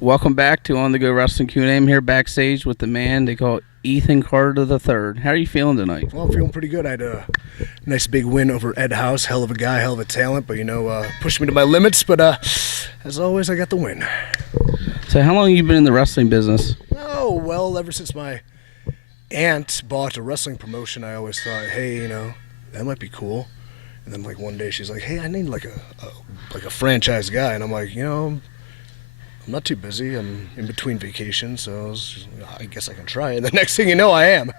Welcome back to On the Go Wrestling Q&A. I'm here backstage with the man they call Ethan Carter III. How are you feeling tonight? Well, I'm feeling pretty good. I had a nice big win over Ed House. Hell of a guy, hell of a talent, but pushed me to my limits. But as always, I got the win. So how long have you been in the wrestling business? Oh, well, ever since my aunt bought a wrestling promotion, I always thought, hey, that might be cool. And then like one day she's like, hey, I need like a franchise guy. And I'm like, I'm not too busy. I'm in between vacations, so I guess I can try it. The next thing you know, I am.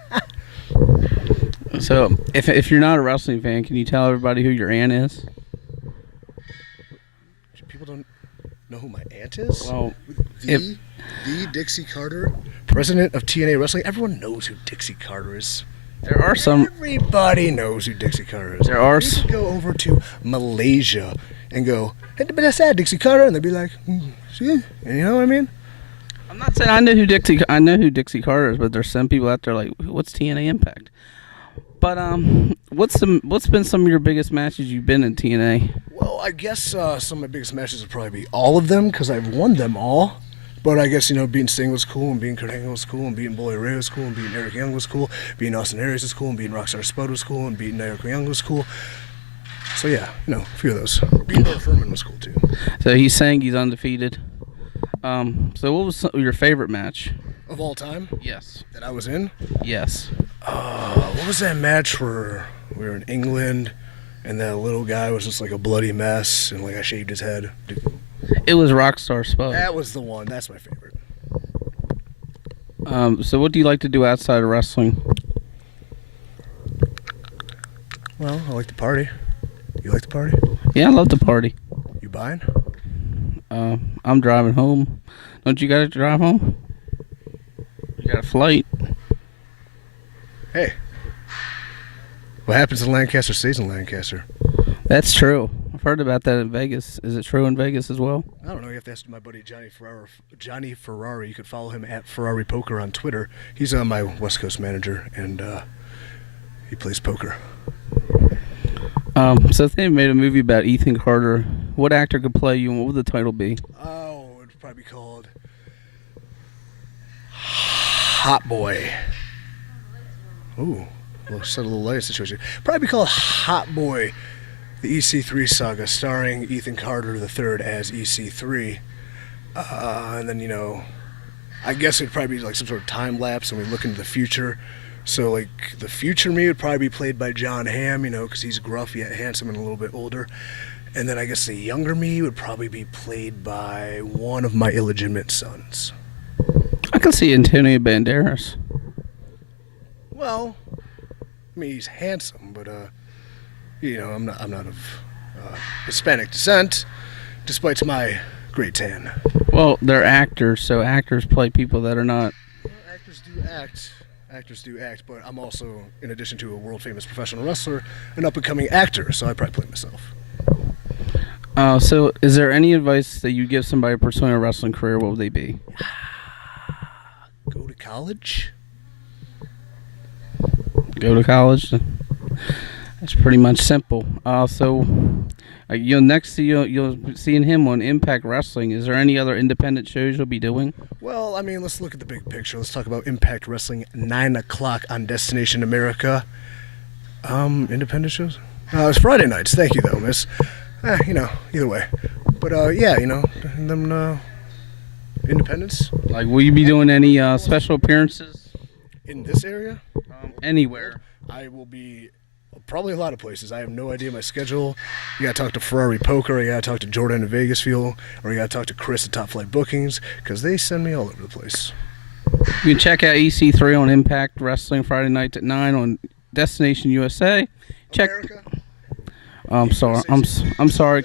So, if you're not a wrestling fan, can you tell everybody who your aunt is? People don't know who my aunt is? Well, the Dixie Carter, president of TNA Wrestling. Everyone knows who Dixie Carter is. There are some. Everybody knows who Dixie Carter is. There are. You can go over to Malaysia and go, hey, but that's that Dixie Carter, and they'd be like, see, you know what I mean? I'm not saying I know who Dixie Carter is, but there's some people out there like, what's TNA Impact? But what's been some of your biggest matches you've been in TNA? Well, I guess some of my biggest matches would probably be all of them because I've won them all. But I guess, beating Sting was cool, and beating Kurt Angle was cool, and beating Bully Ray was cool, and beating Eric Young was cool, beating Austin Aries was cool, and beating Rockstar Spud was cool, and beating Eric Young was cool. So yeah, a few of those. Beating Bert Furman was cool too. So he's saying he's undefeated. So what was your favorite match? Of all time? Yes. That I was in? Yes. What was that match where we were in England, and that little guy was just like a bloody mess, and like I shaved his head? It was Rockstar Spud. That was the one. That's my favorite. So what do you like to do outside of wrestling? Well, I like to party. You like to party? Yeah, I love to party. You buying? I'm driving home. Don't you got to drive home? You got a flight. Hey. What happens in Lancaster stays in Lancaster. That's true. I've heard about that in Vegas. Is it true in Vegas as well? I don't know. You have to ask my buddy Johnny Ferrari. You could follow him at Ferrari Poker on Twitter. He's my West Coast manager, and he plays poker. So if they made a movie about Ethan Carter, what actor could play you, and what would the title be? Oh, it would probably be called Hot Boy. Ooh, a little light situation. Probably be called Hot Boy. The EC3 saga, starring Ethan Carter III as EC3. And then, I guess it'd probably be like some sort of time lapse and we look into the future. So, like, the future me would probably be played by John Hamm, because he's gruff yet handsome and a little bit older. And then I guess the younger me would probably be played by one of my illegitimate sons. I can see Antonio Banderas. Well, he's handsome, but, I'm not of Hispanic descent, despite my great tan. Well, they're actors, so actors play people that are not. Well, actors do act, but I'm also, in addition to a world-famous professional wrestler, an up-and-coming actor, so I probably play myself. So is there any advice that you give somebody pursuing a wrestling career? What would they be? Go to college. Go to college. That's pretty much simple. Next you'll seeing him on Impact Wrestling. Is there any other independent shows you'll be doing? Well, let's look at the big picture. Let's talk about Impact Wrestling, 9 o'clock on Destination America. Independent shows? It's Friday nights. Thank you, though, miss. Either way. But, them independents. Like, will you be doing any special appearances? In this area? Anywhere. I will be probably a lot of places. I have no idea my schedule. You gotta talk to Ferrari Poker, you gotta talk to Jordan at Vegasfield, or you gotta talk to Chris at Top Flight Bookings, because they send me all over the place. You can check out EC3 on Impact Wrestling Friday nights at 9 on Destination USA. Check. America. I'm sorry. I'm sorry.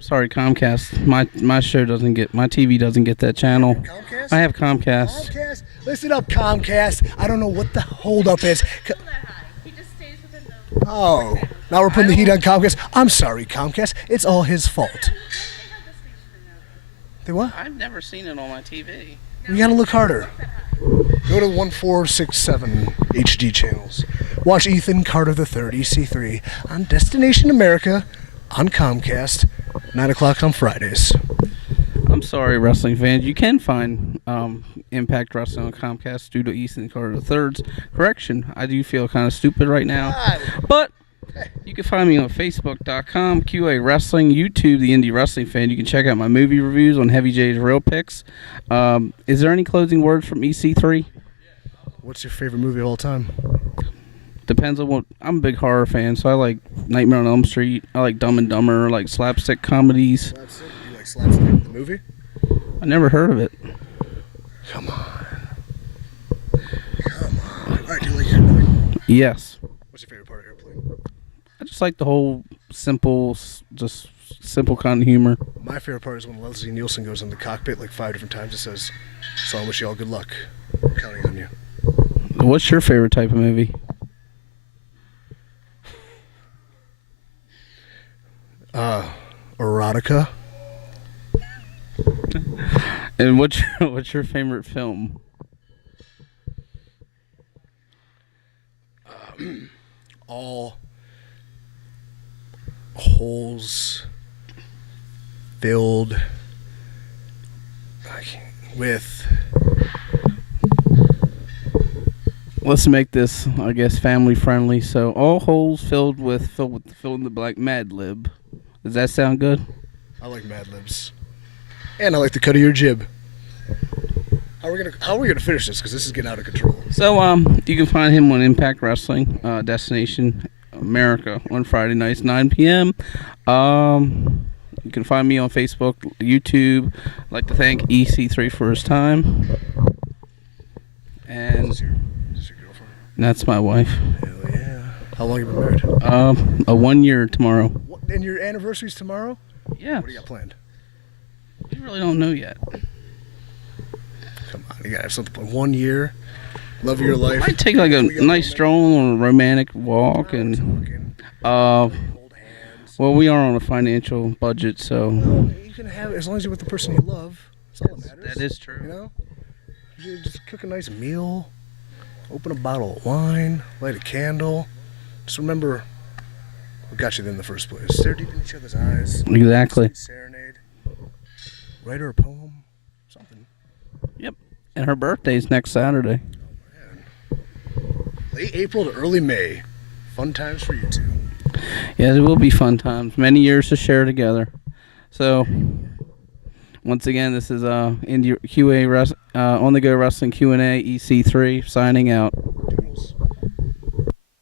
Sorry, Comcast. My show doesn't get, my TV doesn't get that channel. Comcast? I have Comcast. Comcast? Listen up, Comcast. I don't know what the holdup is. Oh, now we're putting the heat on Comcast. I'm sorry, Comcast. It's all his fault. They what? I've never seen it on my TV. You gotta look harder. Go to 1467 HD channels. Watch Ethan Carter III, EC3, on Destination America, on Comcast, 9 o'clock on Fridays. I'm sorry, wrestling fans. You can find Impact Wrestling on Comcast due to Ethan Carter III's correction. I do feel kind of stupid right now. But you can find me on Facebook.com, QA Wrestling, YouTube, The Indie Wrestling Fan. You can check out my movie reviews on Heavy J's Real Picks. Is there any closing words from EC3? What's your favorite movie of all time? Depends on what. I'm a big horror fan, so I like Nightmare on Elm Street. I like Dumb and Dumber, I like slapstick comedies. Slapstick? You like Slapstick, the movie? I never heard of it. Come on. All right, do you like Airplane? Yes. What's your favorite part of Airplane? I just like the whole simple kind of humor. My favorite part is when Leslie Nielsen goes in the cockpit like 5 different times and says, "So I wish you all good luck. I'm counting on you." What's your favorite type of movie? Erotica. And what's your favorite film? All holes filled with. Let's make this, I guess, family friendly. So all holes filled in the blank Mad Lib. Does that sound good? I like Mad Libs, and I like the cut of your jib. How are we gonna finish this? Because this is getting out of control. So you can find him on Impact Wrestling, Destination America on Friday nights, 9 p.m. You can find me on Facebook, YouTube. I'd like to thank EC3 for his time. And Is this your girlfriend? that's my wife. Hell yeah. How long have you been married? A 1 year tomorrow. What, and your anniversary's tomorrow? Yeah. What do you got planned? We really don't know yet. Come on, you gotta have something. 1 year, love of your life. Might take like a nice stroll on a romantic walk and Hold hands. well, we are on a financial budget, so You can have it as long as you're with the person you love. That's all that matters. that is true. You know, you just cook a nice meal, open a bottle of wine, light a candle. Just remember what got you there in the first place. Stare deep in each other's eyes. Exactly. Serenade. Write her a poem. Something. Yep. And her birthday's next Saturday. Late April to early May. Fun times for you two. Yeah, it will be fun times. Many years to share together. So, once again, this is Indie QA On the Go Wrestling Q&A EC3 signing out.